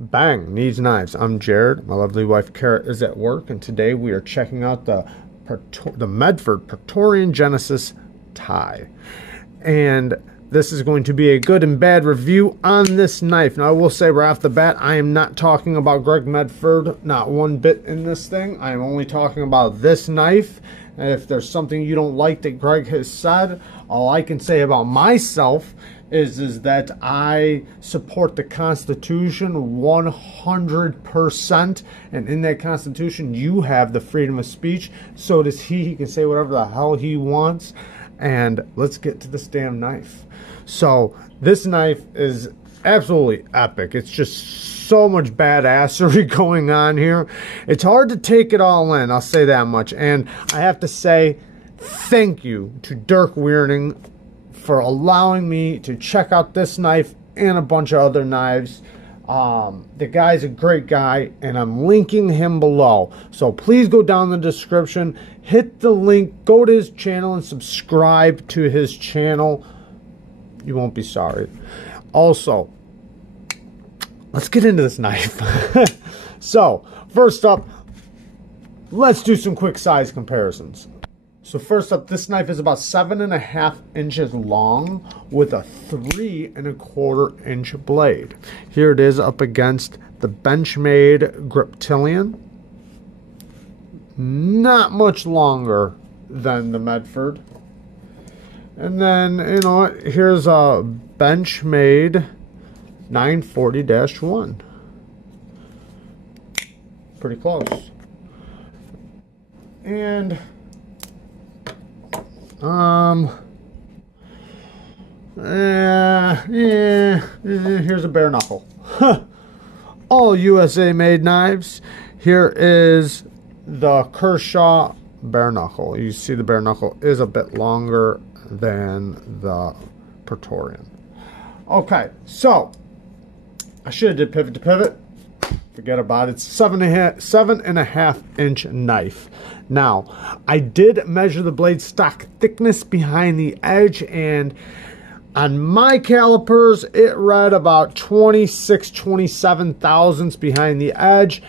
Bang, Neeves Knives. I'm Jared. My lovely wife Kara is at work, and today we are checking out the Medford Praetorian Genesis tie. And this is going to be a good and bad review on this knife. Now, I will say right off the bat, I am not talking about Greg Medford, not one bit in this thing. I am only talking about this knife. And if there's something you don't like that Greg has said, all I can say about myself is that I support the Constitution 100%, and in that Constitution you have the freedom of speech. So does he. He can say whatever the hell he wants. And let's get to this damn knife. So this knife is absolutely epic. It's just so much badassery going on here. It's hard to take it all in, I'll say that much. And I have to say thank you to Dirk Weirding for allowing me to check out this knife and a bunch of other knives. The guy's a great guy, and I'm linking him below. So please go down in the description, hit the link, go to his channel, and subscribe to his channel. You won't be sorry. Also, let's get into this knife. So, first up, let's do some quick size comparisons. So first up, this knife is about 7.5 inches long with a 3 1/4 inch blade. Here it is up against the Benchmade Griptilian. Not much longer than the Medford. And then, you know, here's a Benchmade 940-1. Pretty close. And here's a bare knuckle. All USA made knives. Here is the Kershaw bare knuckle. You see the bare knuckle is a bit longer than the Praetorian. Okay, so I should have did pivot to pivot. Forget about it. 7.5 inch knife. Now, I did measure the blade stock thickness behind the edge, and on my calipers, it read about 27 thousandths behind the edge.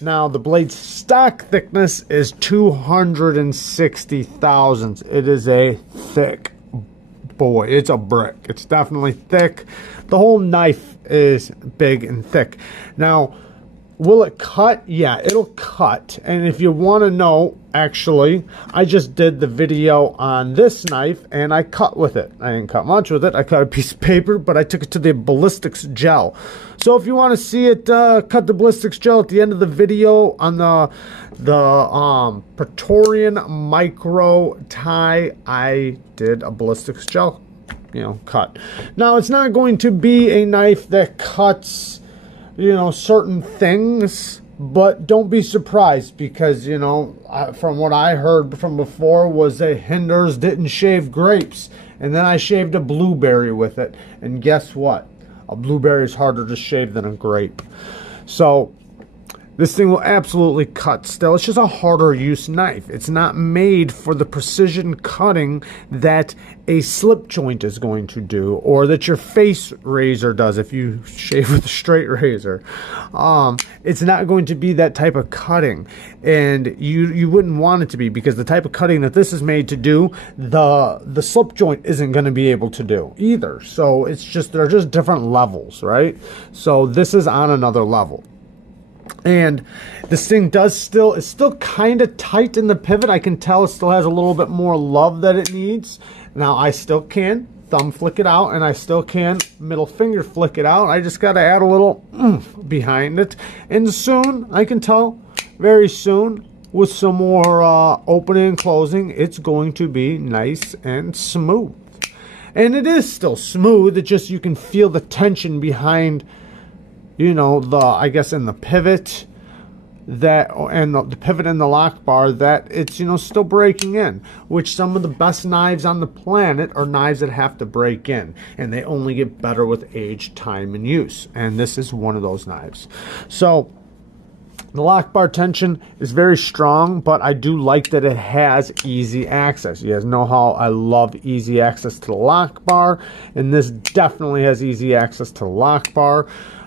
Now, the blade stock thickness is 260 thousandths. It is a thick boy. It's a brick. It's definitely thick. The whole knife is big and thick. Now, will it cut? Yeah, it'll cut. And if you want to know, actually, I just did the video on this knife and I cut with it. I didn't cut much with it. I cut a piece of paper, but I took it to the ballistics gel. So if you want to see it cut the ballistics gel at the end of the video on the Praetorian micro tie, I did a ballistics gel, you know, cut. Now, it's not going to be a knife that cuts, you know, certain things, but don't be surprised because, you know, from what I heard from before was that Hinders didn't shave grapes, and then I shaved a blueberry with it, and guess what? A blueberry is harder to shave than a grape. So this thing will absolutely cut still. It's just a harder use knife. It's not made for the precision cutting that a slip joint is going to do, or that your face razor does if you shave with a straight razor. It's not going to be that type of cutting, and you wouldn't want it to be, because the type of cutting that this is made to do, the slip joint isn't going to be able to do either. So it's just, they're just different levels, right? So this is on another level. And this thing is still kind of tight in the pivot. I can tell it still has a little bit more love that it needs. Now, I still can thumb flick it out, and I still can middle finger flick it out. I just got to add a little oomph behind it. And soon, I can tell, very soon, with some more opening and closing, it's going to be nice and smooth. And it is still smooth. It just, you can feel the tension behind, you know, I guess in the pivot, that, and the pivot and the lock bar, that it's, you know, still breaking in, which some of the best knives on the planet are knives that have to break in, and they only get better with age, time, and use, and this is one of those knives. So the lock bar tension is very strong, but I do like that it has easy access. You guys know how I love easy access to the lock bar, and this definitely has easy access to the lock bar.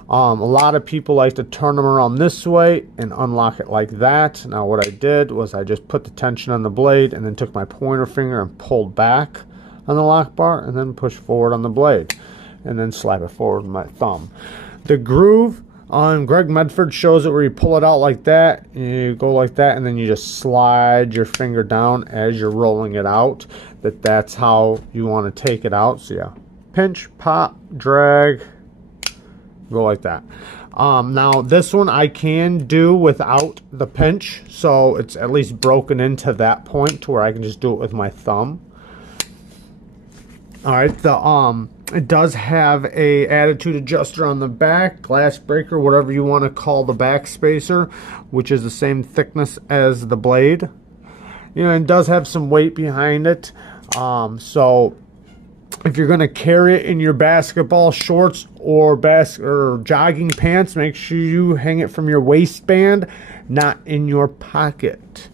A lot of people like to turn them around this way and unlock it like that. Now what I did was I just put the tension on the blade and then took my pointer finger and pulled back on the lock bar and then push forward on the blade and then slap it forward with my thumb. The groove on Greg Medford shows it where you pull it out like that, you go like that, and then you just slide your finger down as you're rolling it out. That's how you want to take it out. So yeah, pinch, pop, drag, go like that. Now this one I can do without the pinch, so it's at least broken into that point to where I can just do it with my thumb. All right, it does have a attitude adjuster on the back, glass breaker, whatever you want to call the back spacer, which is the same thickness as the blade. You know, it does have some weight behind it. So if you're going to carry it in your basketball shorts or jogging pants, make sure you hang it from your waistband, not in your pocket.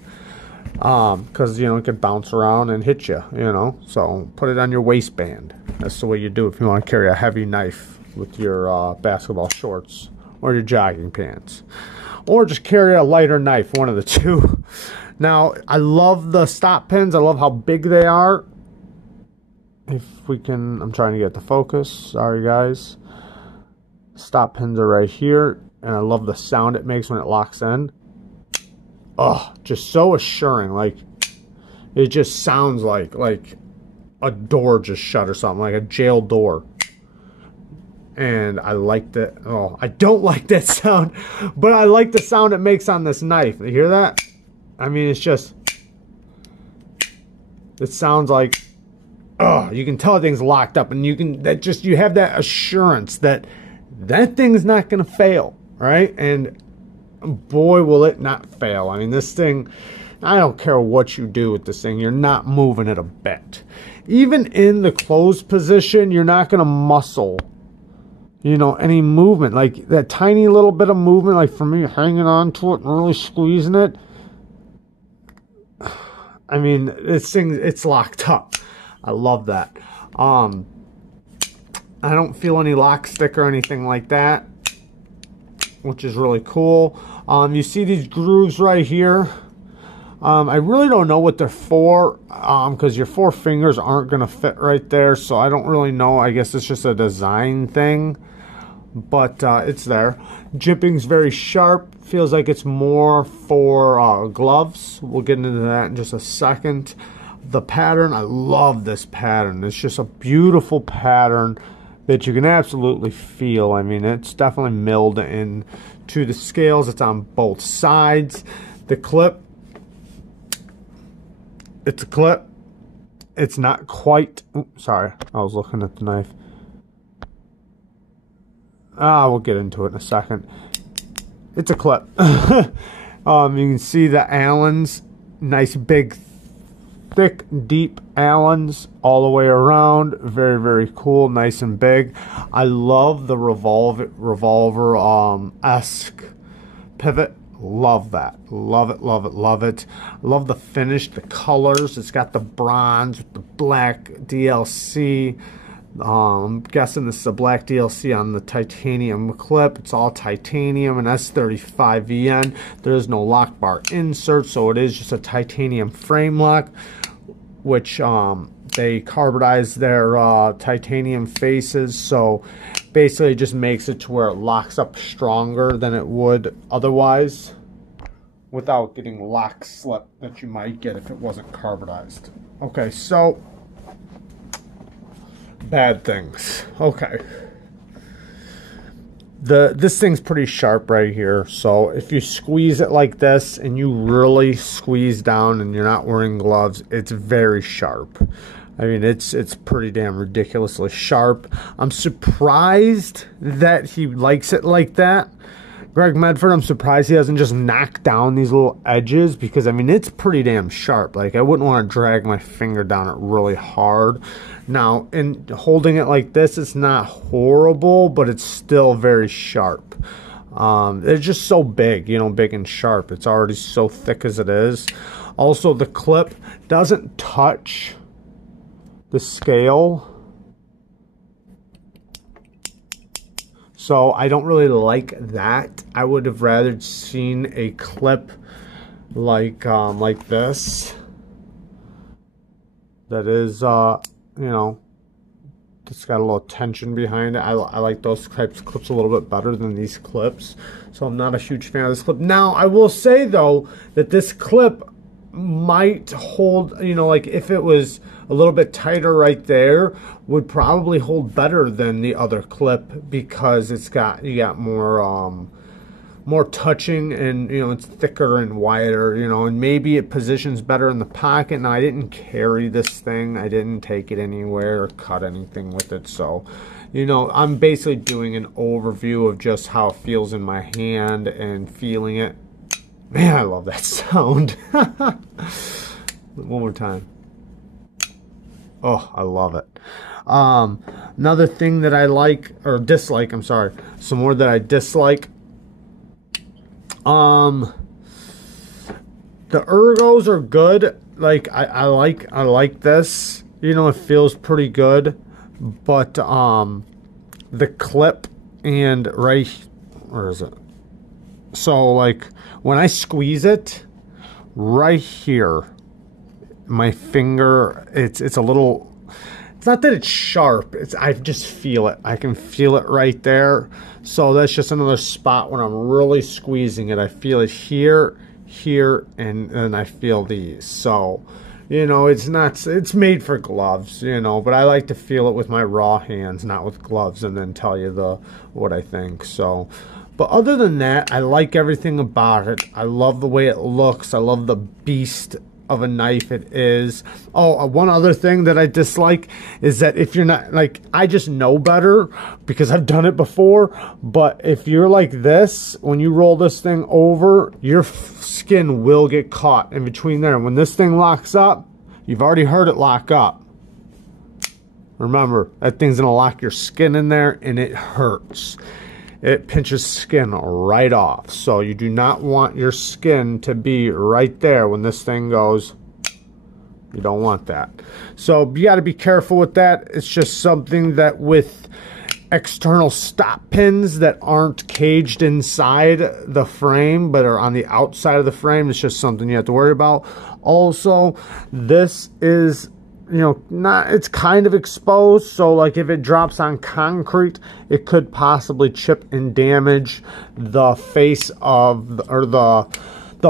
Because, you know, it could bounce around and hit you, you know. So put it on your waistband. That's the way you do it if you want to carry a heavy knife with your basketball shorts or your jogging pants. Or just carry a lighter knife, one of the two. Now, I love the stop pins. I love how big they are. If we can, I'm trying to get the focus. Sorry, guys. Stop pins are right here. And I love the sound it makes when it locks in. Oh, just so assuring. Like, it just sounds like a door just shut or something, like a jail door. And I like that. Oh, I don't like that sound, but I like the sound it makes on this knife. You hear that? I mean, it's just, it sounds like, oh, you can tell thing's locked up, and you have that assurance that that thing's not going to fail, right? And boy, will it not fail. I mean, this thing, I don't care what you do with this thing, you're not moving it a bit. Even in the closed position, you're not going to muscle, you know, any movement. Like that tiny little bit of movement, like for me, hanging on to it and really squeezing it. I mean, this thing, it's locked up. I love that. I don't feel any lock stick or anything like that, which is really cool. You see these grooves right here. I really don't know what they're for, because your 4 fingers aren't going to fit right there, so I don't really know. I guess it's just a design thing, but it's there. Jipping's very sharp. Feels like it's more for gloves. We'll get into that in just a second. The pattern, I love this pattern. It's just a beautiful pattern that you can absolutely feel. I mean, it's definitely milled into the scales. It's on both sides. The clip, it's a clip. It's not quite, oops, sorry, I was looking at the knife. We'll get into it in a second. It's a clip. You can see the Allens, nice big thick, deep Allens all the way around. Very, very cool, nice and big. I love the revolver-esque pivot. Love that. Love it, love it, love it. I love the finish, the colors. It's got the bronze with the black DLC. I'm guessing this is a black DLC on the titanium clip. It's all titanium and S35VN. There is no lock bar insert, so it is just a titanium frame lock, which they carbonized their titanium faces, so basically it just makes it to where it locks up stronger than it would otherwise without getting lock slip that you might get if it wasn't carbonized. Okay, so bad things. Okay, this thing's pretty sharp right here, so if you squeeze it like this and you really squeeze down and you're not wearing gloves, it's very sharp. I mean, it's pretty damn ridiculously sharp. I'm surprised that he likes it like that. Greg Medford, I'm surprised he doesn't just knock down these little edges, because I mean, it's pretty damn sharp. Like, I wouldn't want to drag my finger down it really hard. Now, in holding it like this, it's not horrible, but it's still very sharp. It's just so big, you know, big and sharp. It's already so thick as it is. Also, the clip doesn't touch the scale. So I don't really like that. I would have rather seen a clip like this. That is, you know, it's got a little tension behind it. I like those types of clips a little bit better than these clips. So I'm not a huge fan of this clip. Now, I will say, though, that this clip might hold, you know, like if it was a little bit tighter right there, would probably hold better than the other clip because it's got, you got more touching, and you know, it's thicker and wider, you know, and maybe it positions better in the pocket. Now, I didn't carry this thing, I didn't take it anywhere or cut anything with it, so you know, I'm basically doing an overview of just how it feels in my hand and feeling it. Man, I love that sound. One more time. Oh, I love it. Another thing that I like, or dislike, I'm sorry, some more that I dislike. The ergos are good. Like I like this. You know, it feels pretty good. But the clip and right, where is it? So like when I squeeze it right here, my finger, it's a little, it's not that it's sharp, it's, I just feel it. I can feel it right there. So that's just another spot when I'm really squeezing it. I feel it here, here, and then I feel these. So, you know, it's not, it's made for gloves, you know, but I like to feel it with my raw hands, not with gloves, and then tell you what I think. So, but other than that, I like everything about it. I love the way it looks. I love the beast of a knife it is. Oh, one other thing that I dislike is that if you're not, like, I just know better because I've done it before, but if you're like this, when you roll this thing over, your skin will get caught in between there. And when this thing locks up, you've already heard it lock up. Remember, that thing's gonna lock your skin in there and it hurts. It pinches skin right off. So you do not want your skin to be right there when this thing goes. You don't want that. So you got to be careful with that. It's just something that with external stop pins that aren't caged inside the frame but are on the outside of the frame, it's just something you have to worry about. Also, this is, you know, not, it's kind of exposed, so like if it drops on concrete, it could possibly chip and damage the face of or the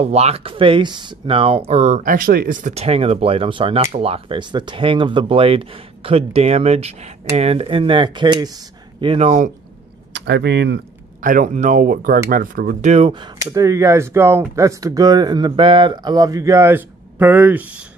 lock face. Now, or actually it's the tang of the blade, I'm sorry, not the lock face, the tang of the blade could damage, and in that case, you know, I mean, I don't know what Greg Medford would do, but there you guys go. That's the good and the bad. I love you guys. Peace.